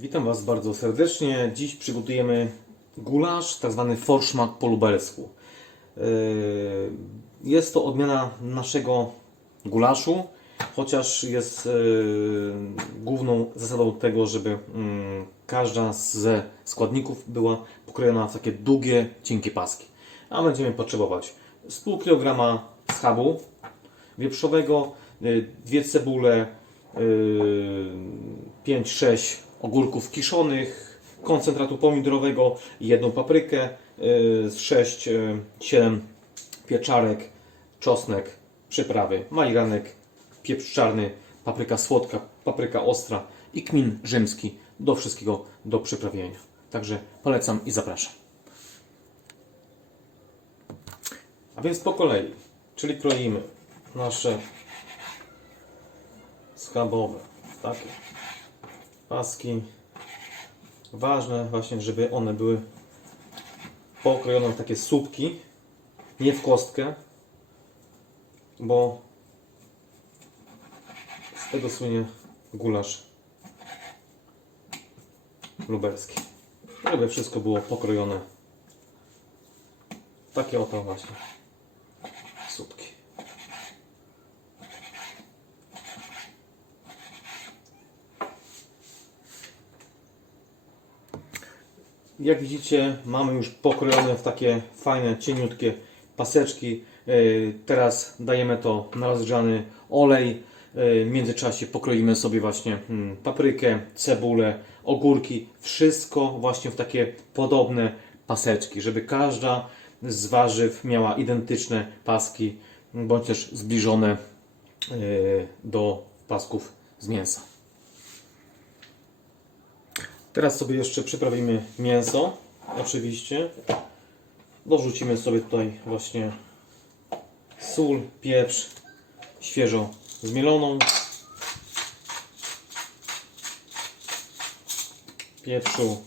Witam Was bardzo serdecznie. Dziś przygotujemy gulasz, tak zwany forszmak po lubelsku. Yy, Jest to odmiana naszego gulaszu, chociaż jest yy, główną zasadą tego, żeby mm, każda ze składników była pokrojona w takie długie, cienkie paski. A będziemy potrzebować z pół kilograma schabu wieprzowego, y, dwie cebule, 5-6 ogórków kiszonych, koncentratu pomidorowego, jedną paprykę, 6-7 pieczarek, czosnek, przyprawy, majeranek, pieprz czarny, papryka słodka, papryka ostra i kmin rzymski do wszystkiego do przyprawienia. Także polecam i zapraszam. A więc po kolei, czyli kroimy nasze schabowe, takie paski. Ważne właśnie, żeby one były pokrojone w takie słupki, nie w kostkę, bo z tego słynie gulasz lubelski. Żeby wszystko było pokrojone takie oto właśnie słupki. Jak widzicie, mamy już pokrojone w takie fajne, cieniutkie paseczki. Yy, Teraz dajemy to na rozgrzany olej. Yy, W międzyczasie pokroimy sobie właśnie mm, paprykę, cebulę, ogórki. Wszystko właśnie w takie podobne paseczki, żeby każda z warzyw miała identyczne paski, bądź też zbliżone yy, do pasków z mięsa. Teraz sobie jeszcze przyprawimy mięso, oczywiście. Dorzucimy sobie tutaj właśnie sól, pieprz, świeżo zmieloną, pieprzu,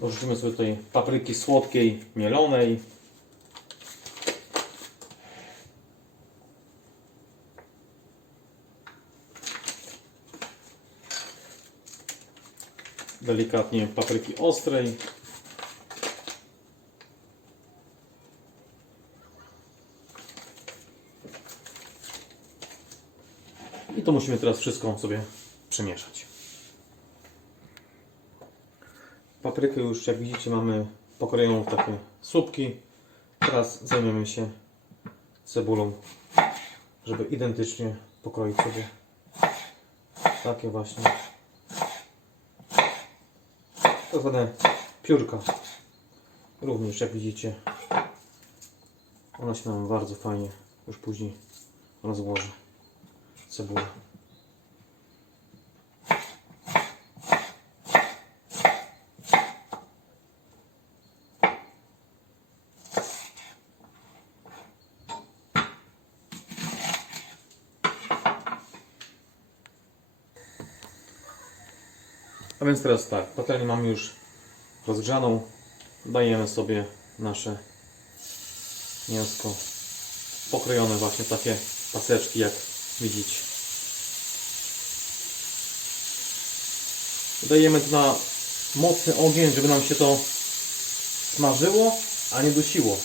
Dorzucimy sobie tutaj papryki słodkiej, mielonej. Delikatnie papryki ostrej. I to musimy teraz wszystko sobie przemieszać. Paprykę już jak widzicie mamy pokrojoną w takie słupki. Teraz zajmiemy się cebulą, żeby identycznie pokroić sobie takie właśnie zwane piórka. Również jak widzicie ona się nam bardzo fajnie już później rozłoży cebula. A więc teraz tak, patelnię mamy już rozgrzaną. Dajemy sobie nasze mięsko pokrojone właśnie takie paseczki, jak widzicie. Dajemy to na mocny ogień, żeby nam się to smażyło, a nie dusiło.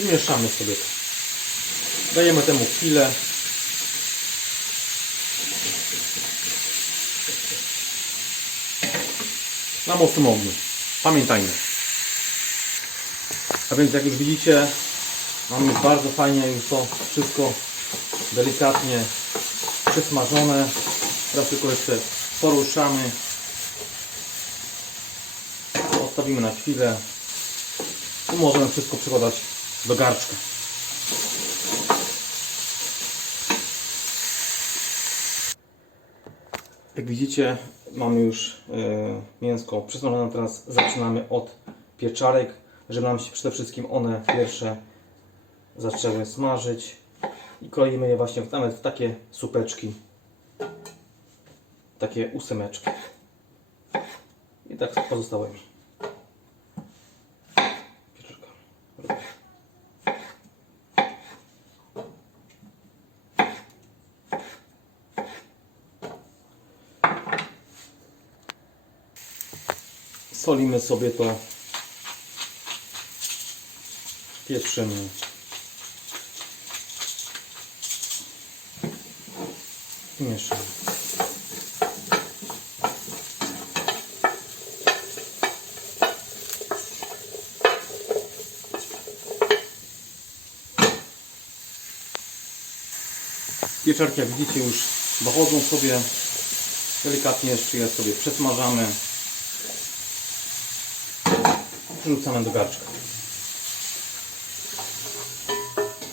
I mieszamy sobie to. Dajemy temu chwilę. Na mocnym ogniu. Pamiętajmy. A więc jak już widzicie, mamy bardzo fajnie już to wszystko delikatnie przysmażone. Teraz tylko jeszcze poruszamy. Odstawimy na chwilę. I możemy wszystko przekładać do garczka. Jak widzicie, mamy już e, mięsko przesmażone. Teraz zaczynamy od pieczarek, żeby nam się przede wszystkim one pierwsze zaczęły smażyć. I kroimy je właśnie w, nawet w takie supeczki, takie ósemeczki. I tak z pozostałymi. Solimy sobie to. Pieprzymy. I mieszamy. Pieczarki, jak widzicie, już dochodzą sobie. Delikatnie jeszcze je sobie przesmażamy. Wrzucamy do garczka.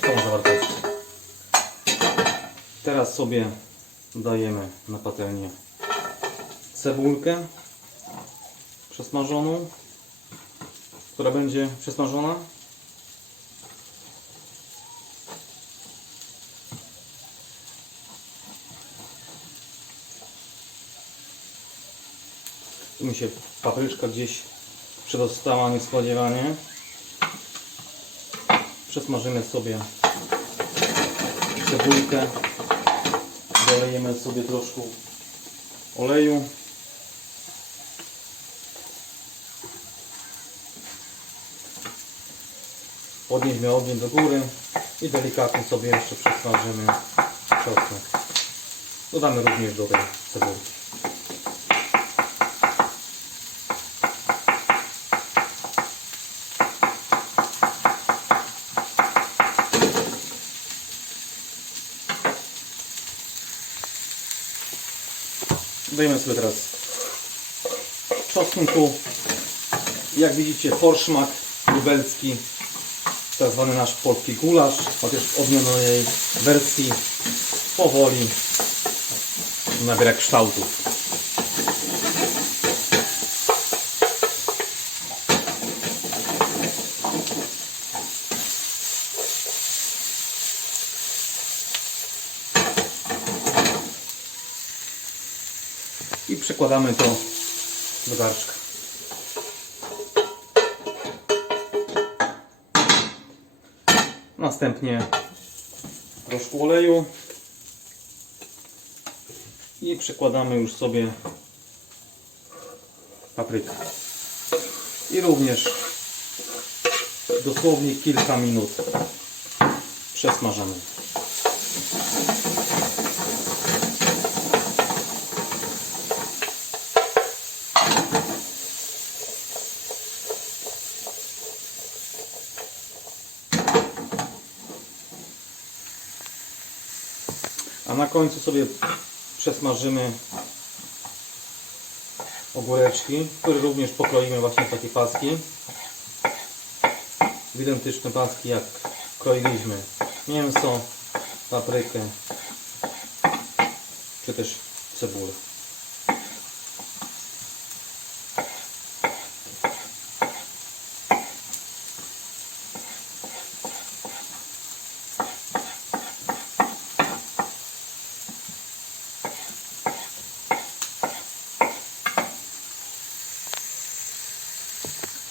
Tą zawartość. Teraz sobie dajemy na patelnię cebulkę przesmażoną, która będzie przesmażona. Tu mi się papryczka gdzieś przedostała niespodziewanie. Przesmażymy sobie cebulkę. Dolejemy sobie troszkę oleju. Podnieśmy ogień do góry i delikatnie sobie jeszcze przesmażymy czosnek. Dodamy również do tej cebulki. Dajemy sobie teraz czosnku. Jak widzicie forszmak lubelski, tak zwany nasz polski gulasz, chociaż w odmienionej wersji powoli nabiera kształtu. I przekładamy to do garczka. Następnie troszkę oleju i przekładamy już sobie paprykę. I również dosłownie kilka minut przesmażamy. A na końcu sobie przesmażymy ogóreczki, które również pokroimy właśnie w takie paski. W identyczne paski jak kroiliśmy mięso, paprykę czy też cebulę.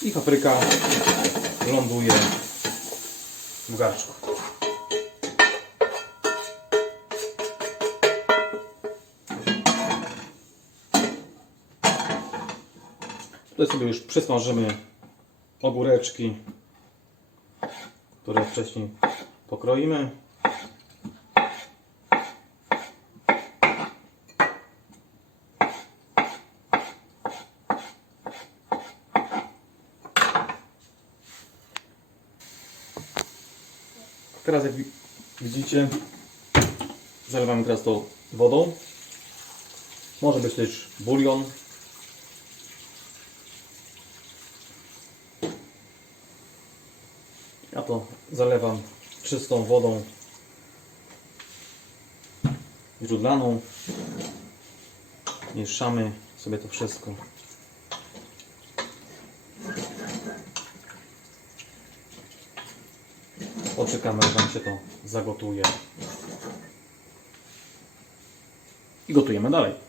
I papryka ląduje w garczku. Tutaj sobie już przesmażymy ogóreczki, które wcześniej pokroimy. Teraz jak wi- widzicie, zalewamy teraz to wodą. Może być też bulion. Ja to zalewam czystą wodą źródlaną. Mieszamy sobie to wszystko. Poczekamy, aż nam się to zagotuje. I gotujemy dalej.